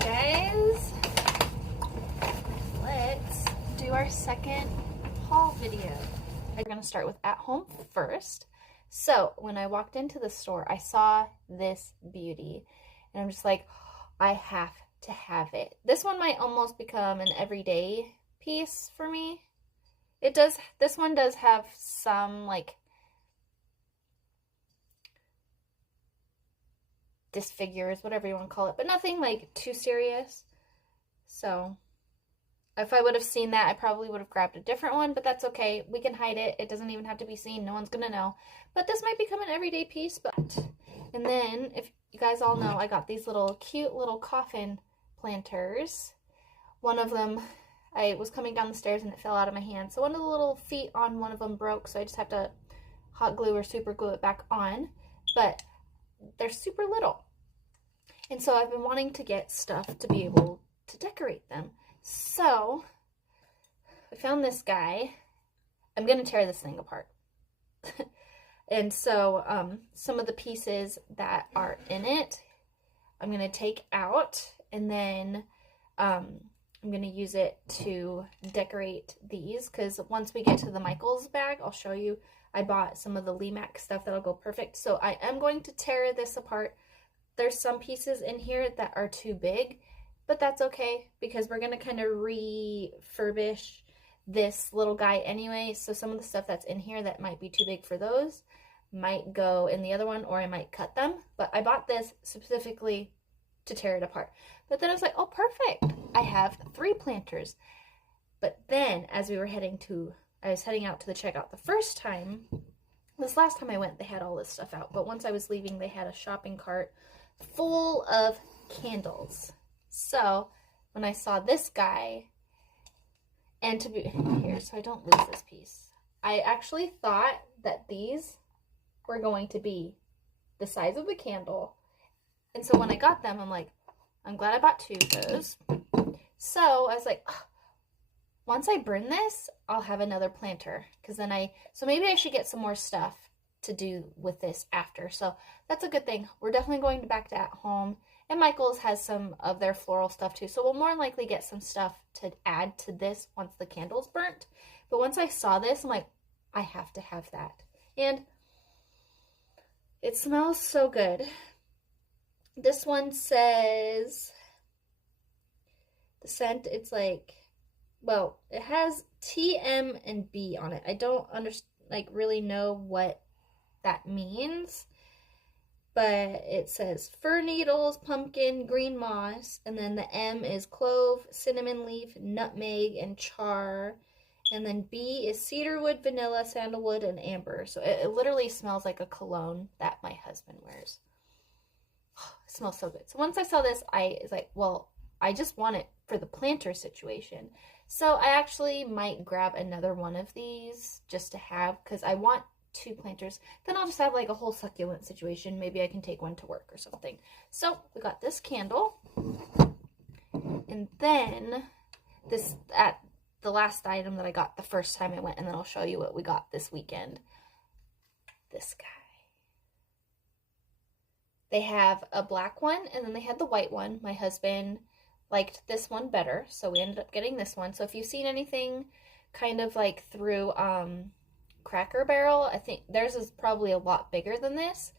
Hey guys, let's do our second haul video. I'm gonna start with at home first. So when I walked into the store, I saw this beauty and I'm just like, I have to have it. This one might almost become an everyday piece for me. It does, this one does have some like disfigures, whatever you want to call it, but nothing like too serious. So if I would have seen that, I probably would have grabbed a different one, but that's okay. We can hide it. It doesn't even have to be seen. No one's gonna know. But this might become an everyday piece. And then, if you guys all know, I got these little cute little coffin planters. One of them, I was coming down the stairs and it fell out of my hand. So one of the little feet on one of them broke, so I just have to hot glue or super glue it back on. But they're super little. And so I've been wanting to get stuff to be able to decorate them. So I found this guy. I'm going to tear this thing apart. And so some of the pieces that are in it, I'm going to take out, and then I'm going to use it to decorate these, because once we get to the Michaels bag, I'll show you. I bought some of the Limac stuff that'll go perfect. So I am going to tear this apart. There's some pieces in here that are too big, but that's okay because we're going to kind of refurbish this little guy anyway. So some of the stuff that's in here that might be too big for those might go in the other one, or I might cut them. But I bought this specifically to tear it apart. But then I was like, oh, perfect. I have 3 planters. But then as we were I was heading out to the checkout the first time. This last time I went, they had all this stuff out. But once I was leaving, they had a shopping cart full of candles. So when I saw this guy, and to be here, so I don't lose this piece, I actually thought that these were going to be the size of the candle. And so when I got them, I'm like, I'm glad I bought 2 of those. So I was like, oh, once I burn this, I'll have another planter. Because then so maybe I should get some more stuff to do with this after. So that's a good thing. We're definitely going back to at home. And Michael's has some of their floral stuff too. So we'll more likely get some stuff to add to this once the candle's burnt. But once I saw this, I'm like, I have to have that. And it smells so good. This one says, the scent, it's like, well, it has T, M, and B on it. I don't really know what that means, but it says fir needles, pumpkin, green moss, and then the M is clove, cinnamon leaf, nutmeg, and char, and then B is cedarwood, vanilla, sandalwood, and amber. So it literally smells like a cologne that my husband wears. It smells so good. So once I saw this, I was like, well, I just want it for the planter situation. So I actually might grab another one of these just to have, because I want 2 planters. Then I'll just have like a whole succulent situation. Maybe I can take one to work or something. So we got this candle. And then the last item that I got the first time I went, and then I'll show you what we got this weekend. This guy. They have a black one, and then they had the white one. My husband liked this one better, so we ended up getting this one. So if you've seen anything kind of like through Cracker Barrel, I think theirs is probably a lot bigger than this.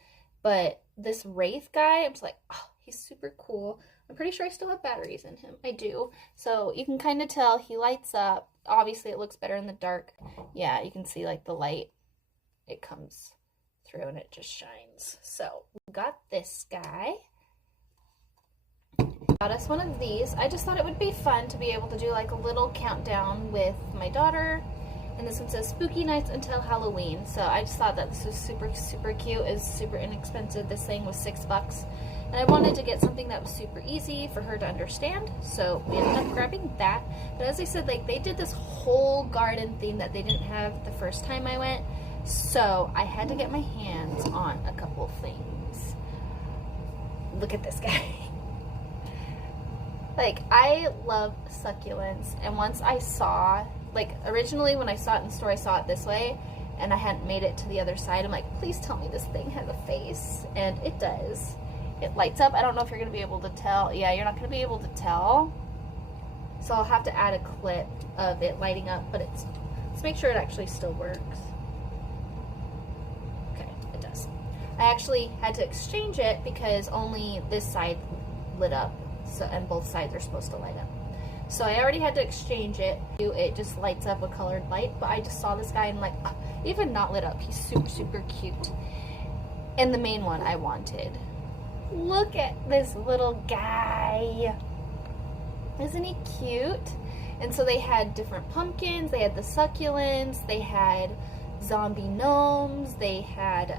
But this Wraith guy, I'm just like, oh, he's super cool. I'm pretty sure I still have batteries in him. I do. So you can kind of tell he lights up. Obviously, it looks better in the dark. Yeah, you can see like the light. It comes through and it just shines. So we got this guy. Got us one of these. I just thought it would be fun to be able to do like a little countdown with my daughter. And this one says spooky nights until Halloween. So I just thought that this was super, super cute. It's super inexpensive. This thing was $6. And I wanted to get something that was super easy for her to understand. So we ended up grabbing that. But as I said, like they did this whole garden theme that they didn't have the first time I went. So I had to get my hands on a couple of things. Look at this guy. Like, I love succulents, and once I saw, like, originally when I saw it in the store, I saw it this way, and I hadn't made it to the other side. I'm like, please tell me this thing has a face, and it does. it lights up. I don't know if you're going to be able to tell. Yeah, you're not going to be able to tell. So I'll have to add a clip of it lighting up, but let's make sure it actually still works. Okay, it does. I actually had to exchange it because only this side lit up, so, and both sides are supposed to light up. So I already had to exchange it. It just lights up a colored light, but I just saw this guy and I'm like, oh, even not lit up, he's super, super cute. And the main one I wanted. Look at this little guy. Isn't he cute? And so they had different pumpkins, they had the succulents, they had zombie gnomes, they had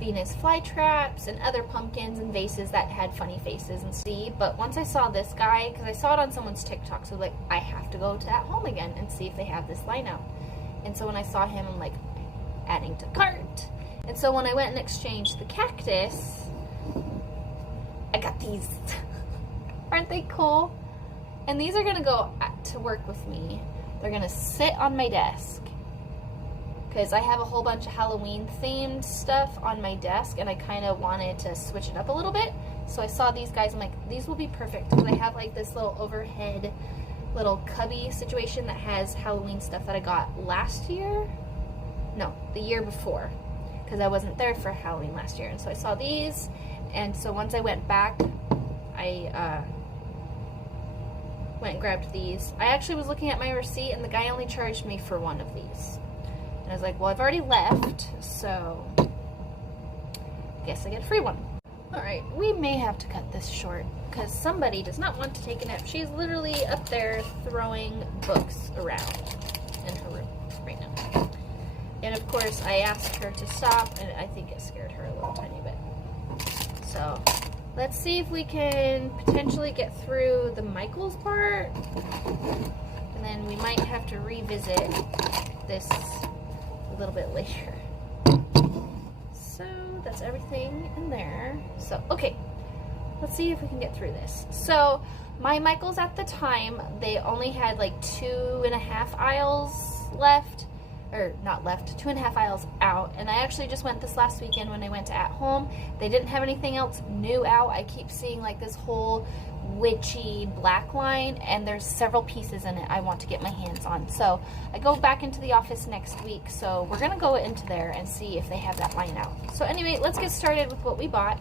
Venus flytraps and other pumpkins and vases that had funny faces and see. But once I saw this guy, because I saw it on someone's TikTok, so like, I have to go to At Home again and see if they have this line out. And so when I saw him, I'm like, adding to cart. And so when I went and exchanged the cactus, I got these. Aren't they cool? And these are gonna go to work with me. They're gonna sit on my desk because I have a whole bunch of Halloween themed stuff on my desk and I kind of wanted to switch it up a little bit. So I saw these guys, I'm like, these will be perfect because I have like this little overhead little cubby situation that has Halloween stuff that I got last year. No, the year before, because I wasn't there for Halloween last year. And so I saw these, and so once I went back, I went and grabbed these. I actually was looking at my receipt and the guy only charged me for one of these. And I was like, well, I've already left, so I guess I get a free one. Alright, we may have to cut this short because somebody does not want to take a nap. She's literally up there throwing books around in her room right now. And of course, I asked her to stop and I think it scared her a little tiny bit. So let's see if we can potentially get through the Michael's part. And then we might have to revisit this a little bit later. So that's everything in there. So, okay. Let's see if we can get through this. So my Michael's at the time, they only had like 2.5 aisles left. Or not left, 2.5 aisles out. And I actually just went this last weekend when I went to At Home. They didn't have anything else new out. I keep seeing like this whole witchy black line, and there's several pieces in it I want to get my hands on. So I go back into the office next week, so we're gonna go into there and see if they have that line out. So anyway, let's get started with what we bought.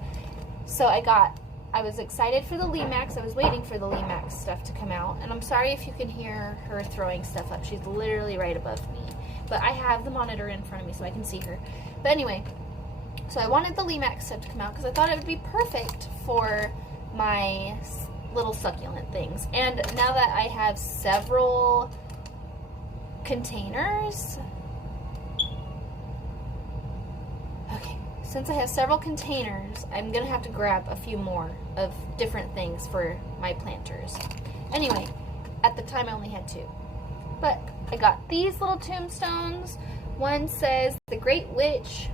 So I was excited for the Limax. I was waiting for the Limax stuff to come out, and I'm sorry if you can hear her throwing stuff up. She's literally right above me. But I have the monitor in front of me so I can see her. But anyway, so I wanted the Limax stuff to come out because I thought it would be perfect for my little succulent things. And now that I have several containers, okay, since I have several containers, I'm gonna have to grab a few more of different things for my planters. Anyway, at the time I only had 2. But I got these little tombstones. One says, The Great Witch,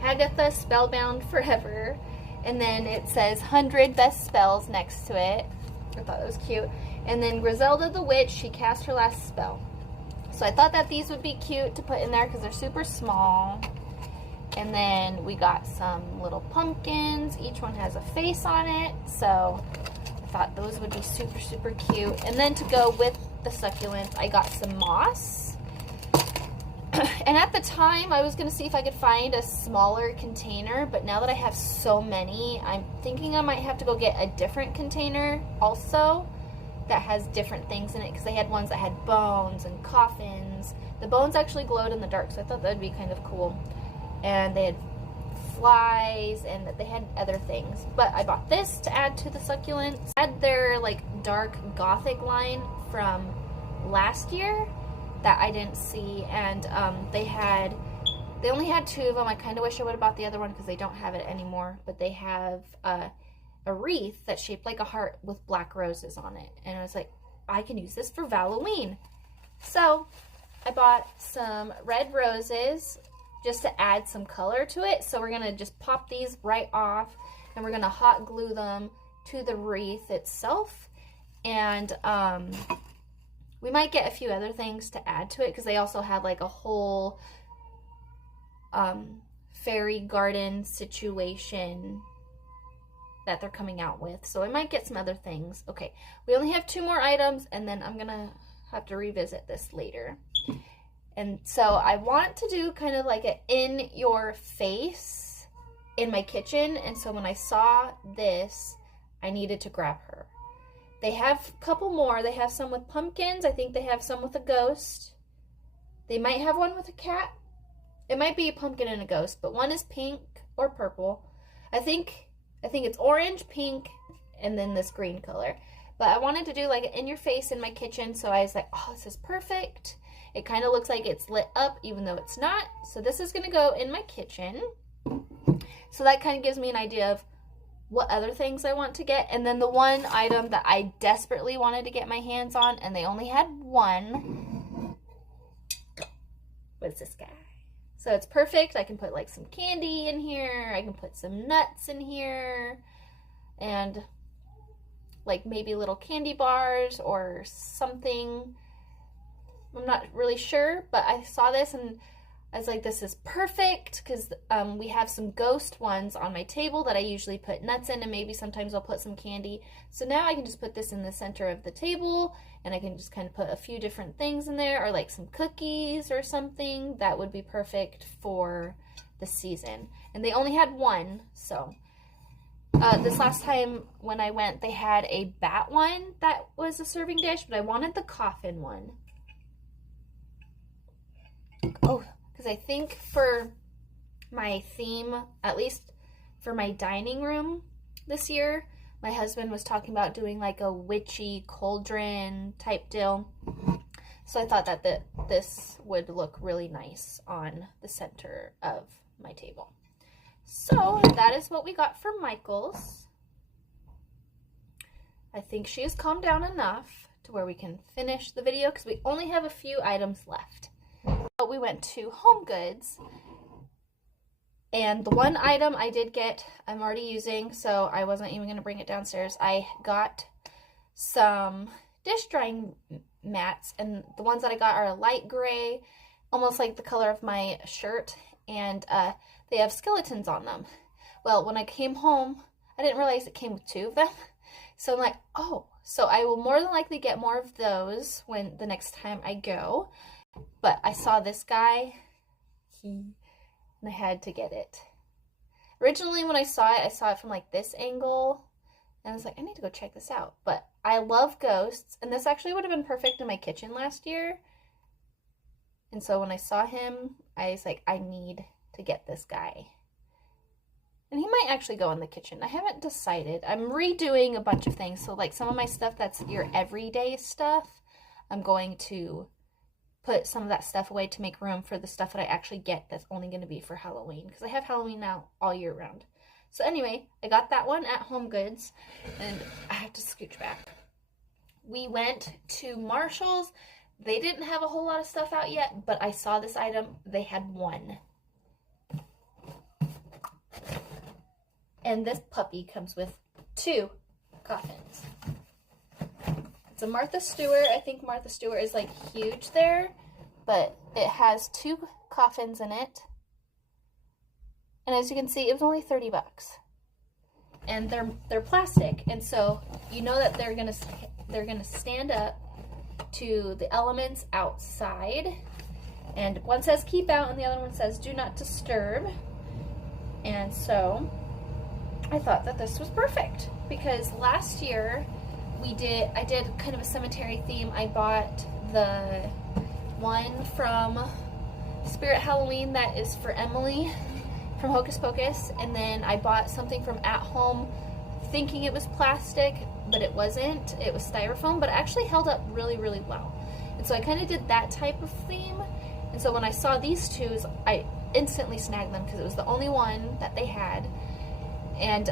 Hagatha Spellbound Forever. And then it says 100 Best Spells next to it. I thought that was cute. And then Griselda the Witch, she cast her last spell. So I thought that these would be cute to put in there because they're super small. And then we got some little pumpkins. Each one has a face on it. So I thought those would be super, super cute. And then to go with the succulents, I got some moss. And at the time, I was going to see if I could find a smaller container, but now that I have so many, I'm thinking I might have to go get a different container also that has different things in it, because they had ones that had bones and coffins. The bones actually glowed in the dark, so I thought that would be kind of cool. And they had flies, and they had other things. But I bought this to add to the succulents. I had their like dark gothic line from last year that I didn't see, and they only had 2 of them. I kind of wish I would have bought the other one because they don't have it anymore, but they have a wreath that's shaped like a heart with black roses on it, and I was like, I can use this for Halloween. So I bought some red roses just to add some color to it. So we're gonna just pop these right off, and we're gonna hot glue them to the wreath itself. And we might get a few other things to add to it because they also have like a whole fairy garden situation that they're coming out with. So I might get some other things. Okay, we only have 2 more items, and then I'm gonna have to revisit this later. And so I want to do kind of like an in your face in my kitchen. And so when I saw this, I needed to grab her. They have a couple more. They have some with pumpkins. I think they have some with a ghost. They might have one with a cat. It might be a pumpkin and a ghost, but one is pink or purple. I think it's orange, pink, and then this green color. But I wanted to do like an in your face in my kitchen, so I was like, oh, this is perfect. It kind of looks like it's lit up even though it's not. So this is going to go in my kitchen. So that kind of gives me an idea of what other things I want to get. And then the one item that I desperately wanted to get my hands on, and they only had one, was this guy. So it's perfect. I can put like some candy in here. I can put some nuts in here. And like maybe little candy bars or something. I'm not really sure, but I saw this and I was like, this is perfect, because we have some ghost ones on my table that I usually put nuts in, and maybe sometimes I'll put some candy. So now I can just put this in the center of the table, and I can just kind of put a few different things in there, or like some cookies or something. That would be perfect for the season. And they only had one, so this last time when I went, they had a bat one that was a serving dish, but I wanted the coffin one. Oh, because I think for my theme, at least for my dining room this year, my husband was talking about doing like a witchy cauldron type deal. So I thought that this would look really nice on the center of my table. So that is what we got for Michael's. I think she has calmed down enough to where we can finish the video, because we only have a few items left. We went to Home Goods, and the one item I did get, I'm already using, so I wasn't even going to bring it downstairs. I got some dish drying mats, and the ones that I got are a light gray, almost like the color of my shirt, and they have skeletons on them. Well, when I came home, I didn't realize it came with 2 of them, so I'm like, oh, so I will more than likely get more of those when the next time I go. But I saw this guy, and I had to get it. Originally when I saw it from like this angle, and I was like, I need to go check this out. But I love ghosts, and this actually would have been perfect in my kitchen last year. And so when I saw him, I was like, I need to get this guy. And he might actually go in the kitchen. I haven't decided. I'm redoing a bunch of things. So like some of my stuff that's your everyday stuff, I'm going to put some of that stuff away to make room for the stuff that I actually get that's only going to be for Halloween, because I have Halloween now all year round. So anyway, I got that one at Home Goods, and I have to scooch back. We went to Marshall's. They didn't have a whole lot of stuff out yet, but I saw this item. They had one. And this puppy comes with 2 coffins. It's a Martha Stewart. I think Martha Stewart is like huge there, but it has 2 coffins in it. And as you can see, it was only $30. And they're plastic, and so you know that they're gonna stand up to the elements outside. And one says keep out, and the other one says do not disturb. And so I thought that this was perfect, because last year I did kind of a cemetery theme. I bought the one from Spirit Halloween that is for Emily from Hocus Pocus, and then I bought something from At Home thinking it was plastic, but it wasn't. It was styrofoam, but it actually held up really, really well. And so I kind of did that type of theme. And so when I saw these 2, I instantly snagged them because it was the only one that they had. And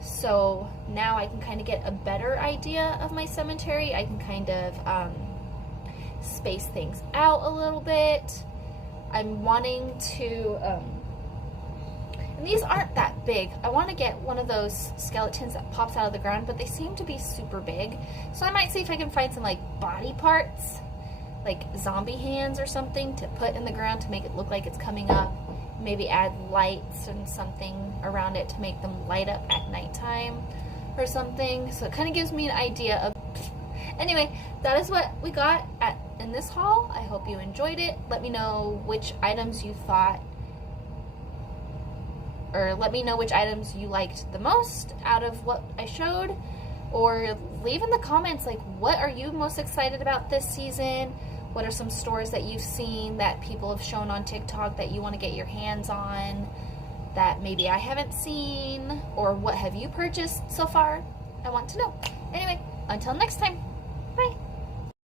so now I can kind of get a better idea of my cemetery. I can kind of space things out a little bit. I'm wanting to, and these aren't that big. I want to get one of those skeletons that pops out of the ground, but they seem to be super big. So I might see if I can find some like body parts, like zombie hands or something, to put in the ground to make it look like it's coming up. maybe add lights and something around it to make them light up at nighttime or something. So it kind of gives me an idea of... Anyway, that is what we got in this haul. I hope you enjoyed it. Let me know which items you thought, or let me know which items you liked the most out of what I showed, or leave in the comments, like, what are you most excited about this season? What are some stores that you've seen that people have shown on TikTok that you want to get your hands on that maybe I haven't seen? Or what have you purchased so far? I want to know. Anyway, until next time, bye.